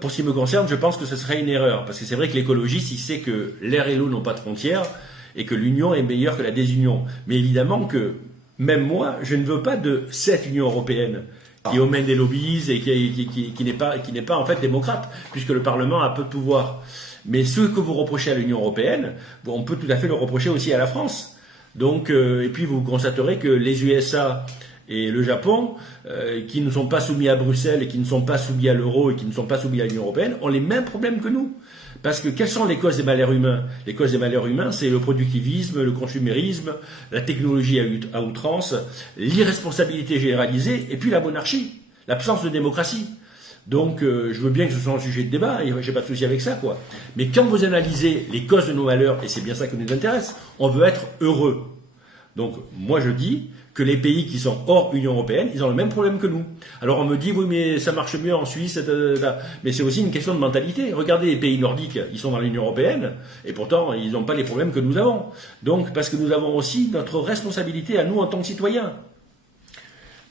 Pour ce qui me concerne, je pense que ce serait une erreur, parce que c'est vrai que l'écologiste, il sait que l'air et l'eau n'ont pas de frontières, et que l'union est meilleure que la désunion. Mais évidemment que, même moi, je ne veux pas de cette Union européenne qui emmène des lobbies et qui n'est pas en fait démocrate, puisque le Parlement a peu de pouvoir. Mais ce que vous reprochez à l'Union européenne, on peut tout à fait le reprocher aussi à la France. Donc, et puis vous constaterez que les USA et le Japon, qui ne sont pas soumis à Bruxelles et qui ne sont pas soumis à l'euro et qui ne sont pas soumis à l'Union européenne, ont les mêmes problèmes que nous. Parce que quelles sont les causes des malheurs humains? Les causes des malheurs humains, c'est le productivisme, le consumérisme, la technologie à outrance, l'irresponsabilité généralisée et puis la monarchie, l'absence de démocratie. Donc, je veux bien que ce soit un sujet de débat, et j'ai pas de souci avec ça, quoi. Mais quand vous analysez les causes de nos malheurs, et c'est bien ça qui nous intéresse, on veut être heureux. Donc, moi je dis que les pays qui sont hors Union européenne, ils ont le même problème que nous. Alors on me dit, oui, mais ça marche mieux en Suisse, mais c'est aussi une question de mentalité. Regardez les pays nordiques, ils sont dans l'Union européenne, et pourtant, ils n'ont pas les problèmes que nous avons. Donc, parce que nous avons aussi notre responsabilité à nous en tant que citoyens.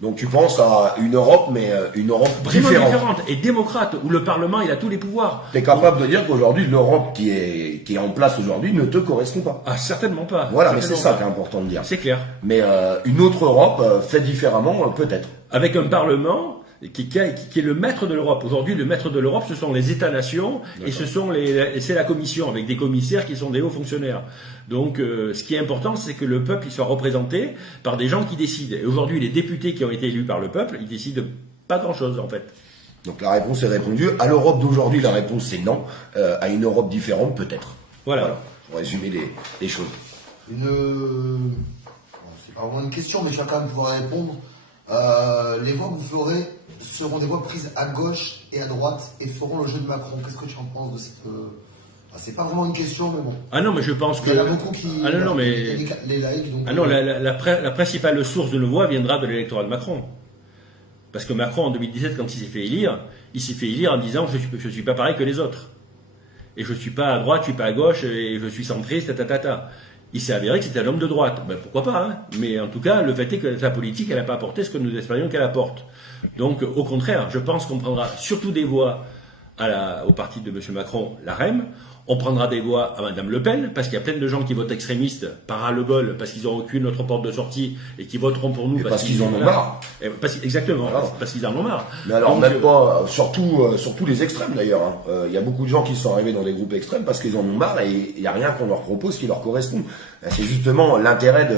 Donc tu penses à une Europe, mais une Europe vraiment différente et démocrate, où le Parlement il a tous les pouvoirs. Tu es capable de dire qu'aujourd'hui, l'Europe qui est en place aujourd'hui ne te correspond pas? Ah, certainement pas. Voilà, certainement mais c'est ça qui est important de dire. C'est clair. Mais une autre Europe fait différemment, peut-être. Avec un Parlement qui est le maître de l'Europe. Aujourd'hui, le maître de l'Europe, ce sont les États-nations et c'est la Commission avec des commissaires qui sont des hauts fonctionnaires. Donc, ce qui est important, c'est que le peuple il soit représenté par des gens qui décident. Et aujourd'hui, les députés qui ont été élus par le peuple, ils décident pas grand-chose en fait. Donc la réponse est répondue. À l'Europe d'aujourd'hui, la réponse c'est non. À une Europe différente, peut-être. Voilà. Pour résumer les choses. C'est pas vraiment une question, mais je vais quand même pouvoir répondre. Les voix que vous ferez seront des voix prises à gauche et à droite et feront le jeu de Macron. Qu'est-ce que tu en penses de cette... c'est pas vraiment une question, mais bon. Ah non, mais je pense que... Il y en a beaucoup qui... Ah non, mais... Les likes, donc... Ah non, la principale source de nos voix viendra de l'électorat de Macron. Parce que Macron, en 2017, quand il s'est fait élire en disant « je suis pas pareil que les autres. Et je suis pas à droite, je suis pas à gauche, et je suis centriste, Il s'est avéré que c'était un homme de droite. Ben, pourquoi pas, hein. Mais en tout cas, le fait est que sa politique, elle n'a pas apporté ce que nous espérions qu'elle apporte. Donc, au contraire, je pense qu'on prendra surtout des voix au parti de M. Macron, la REM. On prendra des voix à Mme Le Pen, parce qu'il y a plein de gens qui votent extrémistes par ras-le-bol, parce qu'ils n'ont aucune autre porte de sortie, et qui voteront pour nous. Parce qu'ils en ont marre. Exactement, voilà. Parce qu'ils en ont marre. Mais alors, donc, même pas, surtout les extrêmes d'ailleurs. Il y a beaucoup de gens qui sont arrivés dans des groupes extrêmes parce qu'ils en ont marre et il n'y a rien qu'on leur propose qui leur correspond. C'est justement l'intérêt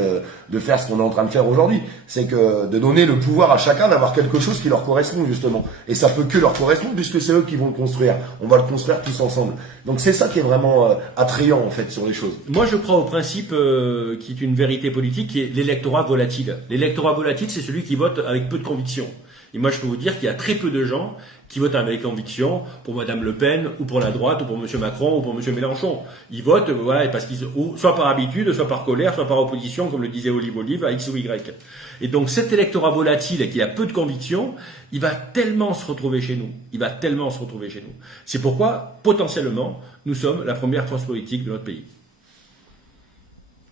de faire ce qu'on est en train de faire aujourd'hui. C'est que de donner le pouvoir à chacun d'avoir quelque chose qui leur correspond justement. Et ça peut que leur correspondre puisque c'est eux qui vont le construire. On va le construire tous ensemble. Donc c'est ça qui est vraiment attrayant en fait sur les choses. Moi je crois au principe qui est une vérité politique, qui est l'électorat volatile. L'électorat volatile, c'est celui qui vote avec peu de conviction. Et moi je peux vous dire qu'il y a très peu de gens qui votent avec conviction pour Madame Le Pen ou pour la droite ou pour Monsieur Macron ou pour Monsieur Mélenchon. Ils votent voilà parce qu'ils soit par habitude, soit par colère, soit par opposition, comme le disait Olive à X ou Y. Et donc cet électorat volatile qui a peu de conviction, il va tellement se retrouver chez nous. C'est pourquoi potentiellement nous sommes la première force politique de notre pays.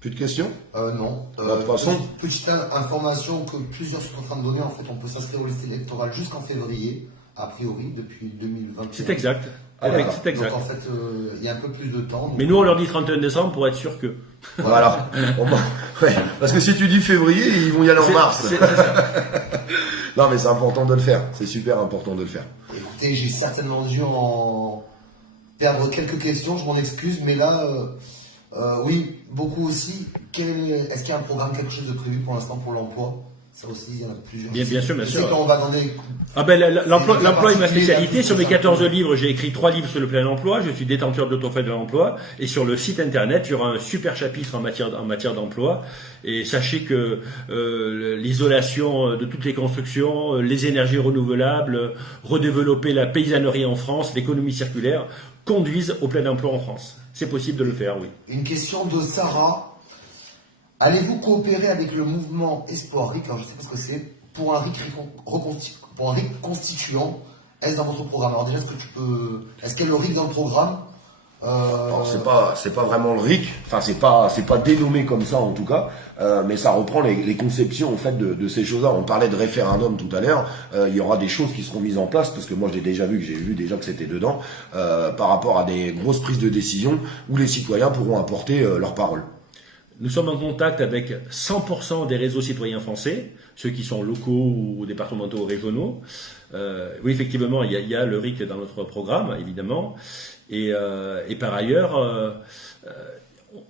Plus de questions? Non. De toute façon, petite information que plusieurs sont en train de donner, en fait, on peut s'inscrire aux listes électorales jusqu'en février, a priori, depuis 2021. C'est exact. C'est exact. Donc en fait, il y a un peu plus de temps. Donc... Mais nous, on leur dit 31 décembre pour être sûr que... Voilà. Ouais. Parce que si tu dis février, ils vont y aller en mars. C'est ça. Non, mais c'est important de le faire. C'est super important de le faire. Écoutez, j'ai certainement dû en perdre quelques questions, je m'en excuse, mais là... oui, beaucoup aussi. Est-ce qu'il y a un programme, quelque chose de prévu pour l'instant pour l'emploi? Ça aussi, il y en a plusieurs. Bien sûr. Je sais qu'on va dans des... L'emploi est ma spécialité. Sur mes 14 livres, j'ai écrit 3 livres sur le plein emploi. Je suis détenteur de trophée de l'emploi. Et sur le site internet, il y aura un super chapitre en matière d'emploi. Et sachez que l'isolation de toutes les constructions, les énergies renouvelables, redévelopper la paysannerie en France, l'économie circulaire, conduisent au plein emploi en France. C'est possible de le faire, oui. Une question de Sarah. Allez-vous coopérer avec le mouvement Espoir RIC, alors je sais pas ce que c'est, pour un RIC constituant? Est-ce dans votre programme? Alors déjà, est-ce qu'il y a le RIC dans le programme? Alors c'est pas vraiment le RIC, enfin c'est pas dénommé comme ça en tout cas, mais ça reprend les conceptions en fait de ces choses-là. On parlait de référendum tout à l'heure, il y aura des choses qui seront mises en place parce que moi j'ai vu déjà que c'était dedans, par rapport à des grosses prises de décision où les citoyens pourront apporter leur parole. Nous sommes en contact avec 100% des réseaux citoyens français, ceux qui sont locaux ou départementaux ou régionaux. Oui, effectivement, il y a le RIC dans notre programme, évidemment. Et par ailleurs,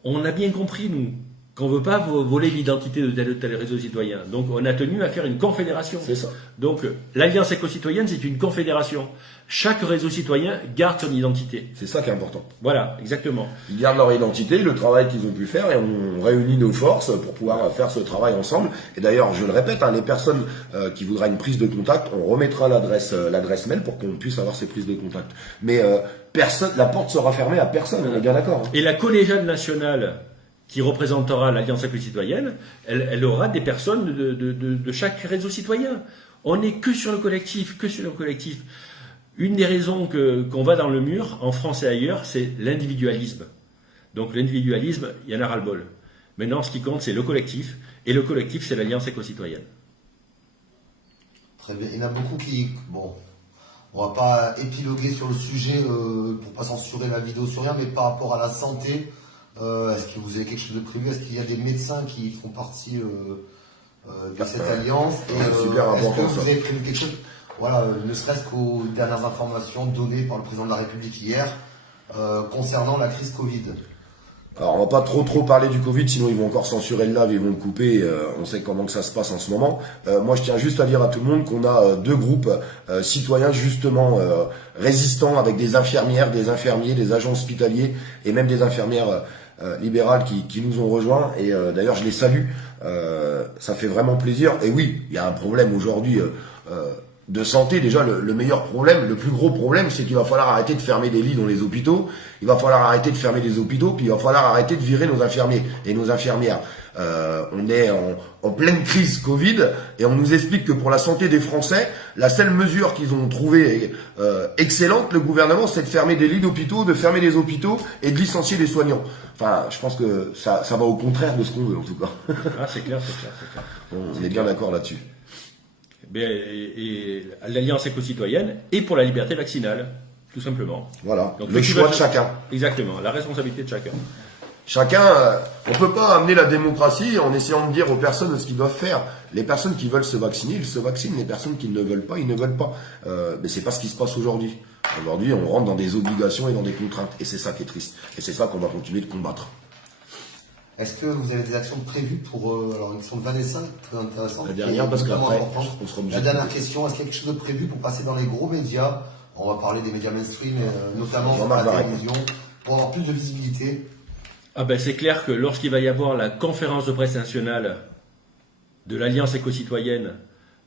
on a bien compris, nous, qu'on ne veut pas voler l'identité de tel ou tel réseau citoyen. Donc, on a tenu à faire une confédération. C'est ça. Donc, l'Alliance éco-citoyenne, c'est une confédération. Chaque réseau citoyen garde son identité. C'est ça qui est important. Voilà, exactement. Ils gardent leur identité, le travail qu'ils ont pu faire, et on réunit nos forces pour pouvoir faire ce travail ensemble. Et d'ailleurs, je le répète, les personnes qui voudraient une prise de contact, on remettra l'adresse mail pour qu'on puisse avoir ces prises de contact. Mais la porte sera fermée à personne, on est bien d'accord. Et la collégiale nationale qui représentera l'Alliance éco-citoyenne, elle aura des personnes de chaque réseau citoyen. On n'est que sur le collectif, Une des raisons qu'on va dans le mur, en France et ailleurs, c'est l'individualisme. Donc l'individualisme, il y en a ras-le-bol. Maintenant, ce qui compte, c'est le collectif, et le collectif, c'est l'Alliance éco-citoyenne. Très bien. Il y en a beaucoup qui... Bon, on va pas épiloguer sur le sujet pour pas censurer la vidéo sur rien, mais par rapport à la santé, est-ce que vous avez quelque chose de prévu? Est-ce qu'il y a des médecins qui font partie de cette alliance? Super important, est-ce que vous ça. avez prévu quelque chose? Voilà, ne serait-ce qu'aux dernières informations données par le président de la République hier concernant la crise Covid. Alors on va pas trop parler du Covid, sinon ils vont encore censurer le live, ils vont le couper, on sait comment que ça se passe en ce moment. Moi je tiens juste à dire à tout le monde qu'on a deux groupes citoyens justement résistants avec des infirmières, des infirmiers, des agents hospitaliers et même des infirmières libérales qui nous ont rejoints et d'ailleurs je les salue, ça fait vraiment plaisir. Et oui, il y a un problème aujourd'hui de santé. Déjà le meilleur problème, le plus gros problème, c'est qu'il va falloir arrêter de fermer des lits dans les hôpitaux, il va falloir arrêter de fermer des hôpitaux, puis il va falloir arrêter de virer nos infirmiers et nos infirmières. On est en pleine crise Covid et on nous explique que pour la santé des Français, la seule mesure qu'ils ont trouvée excellente, le gouvernement, c'est de fermer des lits d'hôpitaux, de fermer des hôpitaux et de licencier les soignants. Enfin, je pense que ça va au contraire de ce qu'on veut en tout cas. Ah, c'est clair. On est bien d'accord là-dessus. Et l'Alliance éco-citoyenne est pour la liberté vaccinale, tout simplement. Voilà, donc, le choix de chacun. Exactement, la responsabilité de chacun. Chacun, on peut pas amener la démocratie en essayant de dire aux personnes ce qu'ils doivent faire. Les personnes qui veulent se vacciner, ils se vaccinent. Les personnes qui ne veulent pas, ils ne veulent pas. Mais c'est pas ce qui se passe aujourd'hui. Aujourd'hui, on rentre dans des obligations et dans des contraintes. Et c'est ça qui est triste. Et c'est ça qu'on va continuer de combattre. Est-ce que vous avez des actions prévues pour alors une question de Vanessa, très intéressante. La dernière, parce qu'après, on sera obligé. La dernière question, est-ce qu'il y a quelque chose de prévu pour passer dans les gros médias? On va parler des médias mainstream, notamment sur la télévision, pour avoir plus de visibilité. Ah ben c'est clair que lorsqu'il va y avoir la conférence de presse nationale de l'Alliance éco-citoyenne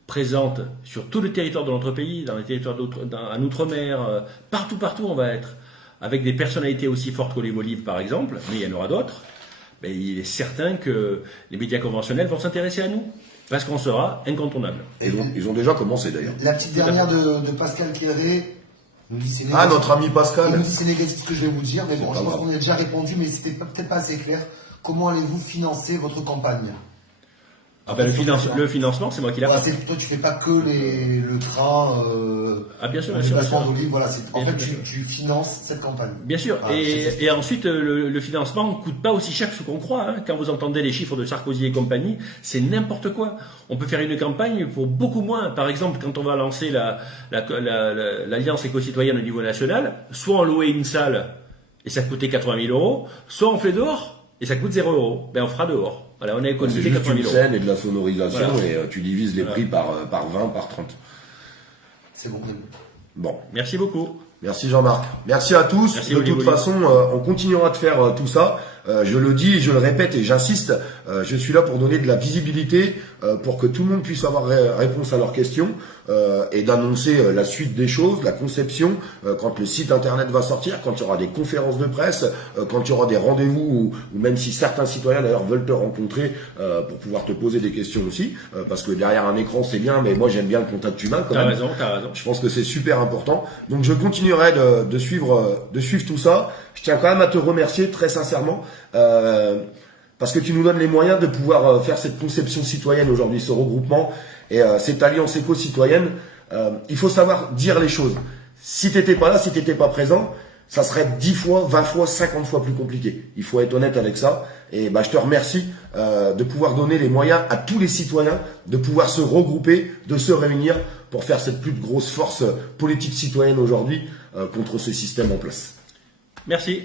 présente sur tout le territoire de notre pays, dans les territoires en Outre-mer, partout on va être, avec des personnalités aussi fortes qu'Olive Olive par exemple, mais il y en aura d'autres. Mais il est certain que les médias conventionnels vont s'intéresser à nous, parce qu'on sera incontournable. Ils ont déjà commencé d'ailleurs. La petite dernière de Pascal Quéré nous dit c'est négatif. Ah, notre ami Pascal. Il nous dit c'est négatif ce que je vais vous dire, mais bon, je pense qu'on y a déjà répondu, mais c'était peut-être pas assez clair. Comment allez-vous financer votre campagne? Ah ben le financement, c'est moi qui l'ai fait. Toi, tu fais pas que le train. Ah bien sûr. Voilà, en fait, tu finances cette campagne. Bien sûr. Et ensuite, le financement ne coûte pas aussi cher que ce qu'on croit. Hein. Quand vous entendez les chiffres de Sarkozy et compagnie, c'est n'importe quoi. On peut faire une campagne pour beaucoup moins. Par exemple, quand on va lancer l'Alliance éco-citoyenne au niveau national, soit on louait une salle et ça coûtait 80 000 €, soit on fait dehors et ça coûte 0 €. Ben on fera dehors. Voilà, on a économisé 80 000 €. C'est juste une scène et de la sonorisation, voilà. Et tu divises les prix par 20, par 30. C'est bon. Bon, merci beaucoup. Merci Jean-Marc. Merci à tous. Merci, de toute façon, on continuera de faire tout ça. Je le dis et je le répète et j'insiste, je suis là pour donner de la visibilité, pour que tout le monde puisse avoir réponse à leurs questions et d'annoncer la suite des choses, la conception, quand le site internet va sortir, quand il y aura des conférences de presse, quand il y aura des rendez-vous ou même si certains citoyens d'ailleurs veulent te rencontrer pour pouvoir te poser des questions aussi, parce que derrière un écran c'est bien, mais moi j'aime bien le contact humain quand même. T'as raison. Je pense que c'est super important. Donc je continuerai de suivre tout ça. Je tiens quand même à te remercier très sincèrement parce que tu nous donnes les moyens de pouvoir faire cette conception citoyenne aujourd'hui, ce regroupement et cette alliance éco-citoyenne. Il faut savoir dire les choses. Si t'étais pas là, si t'étais pas présent, ça serait 10 fois, 20 fois, 50 fois plus compliqué. Il faut être honnête avec ça. Et je te remercie de pouvoir donner les moyens à tous les citoyens de pouvoir se regrouper, de se réunir pour faire cette plus grosse force politique citoyenne aujourd'hui contre ce système en place. Merci.